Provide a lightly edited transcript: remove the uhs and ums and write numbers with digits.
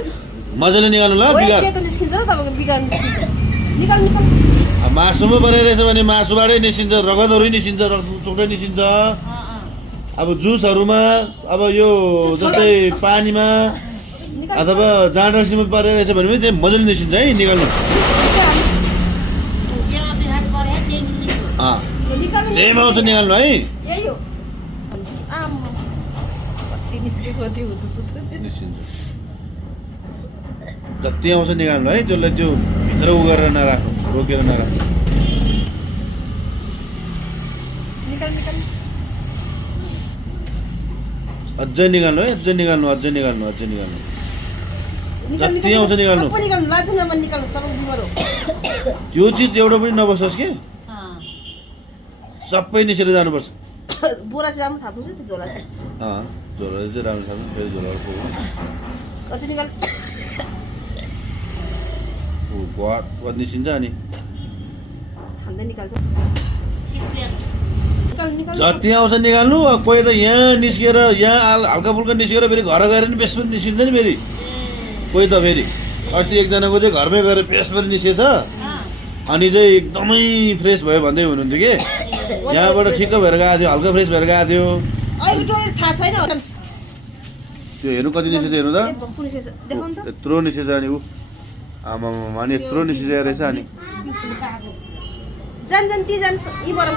निकाल्नुस् मजाले निकाल्नु ल ओए बिगार सेतो निस्किन्छ र तपाईँको बिगार निस्किन्छ निकाल निकाल मासुमा परेरहेछ भने मासुबाटै निस्किन्छ रगतहरू निस्किन्छ चोटै निस्किन्छ अब जुसहरूमा अब यो जस्तै पानीमा निकाल अथवा जाँड रक्सीमा परेरहेछ भने पनि त्यही मजाले निस्किन्छ है निकाल्नु निकाल्नु जेमा आउँछ निकाल्नु है यही हो आम्मा कति निस्केको त्यो निस्किन्छ जति आउँछ निकाल्नु है त्यसलाई त्यो भित्र उ गरेर नराख्नु रोकेर नराख्नु निकाल निकाल अझै निकाल्नु है अझै निकाल्नु अझै निकाल्नु अझै निकाल्नु जति आउँछ निकाल्नु सबै निकाल्नु लाजु नमान निकाल्नु सबै बिमार हो त्यो चिज एउटा पनि नबसोस् कि सबै निस्केर जानुपर्छ बोरा चाहिँ राम्रो थाप्नु छ त्यो झोला चाहिँ झोलाले चाहिँ राम्रो छ फेरि झोलाहरू पुग्नु अझै निकाल घर निस्किन्छ अनि छन्दै निकाल्छ निकाल निकाल जति आउँछ निकाल्नु कोही त यहाँ निस्किएर यहाँ हल्का फुल्का निस्किएर फेरि घर गएर नि पेस पनि निस्किन्छ नि फेरि कोही त फेरि अस्ति एकजनाको चाहिँ घरमै गएर पेस पनि निस्केछ अनि चाहिँ एकदमै फ्रेस भयो भन्दै हुनुहुन्थ्यो कि यहाँबाट ठिक्क भएर गएको थियो हल्का फ्रेस भएर गएको थियो अहिले टोइलेट थाहा छैन त्यो हेर्नु कति निस्केछ हेर्नु त देखाउनु त यत्रो निस्केछ अनि ऊ आमामा अनि यत्रो निस्किसकेको रहेछ अनि जान जान ती जान यहीबाट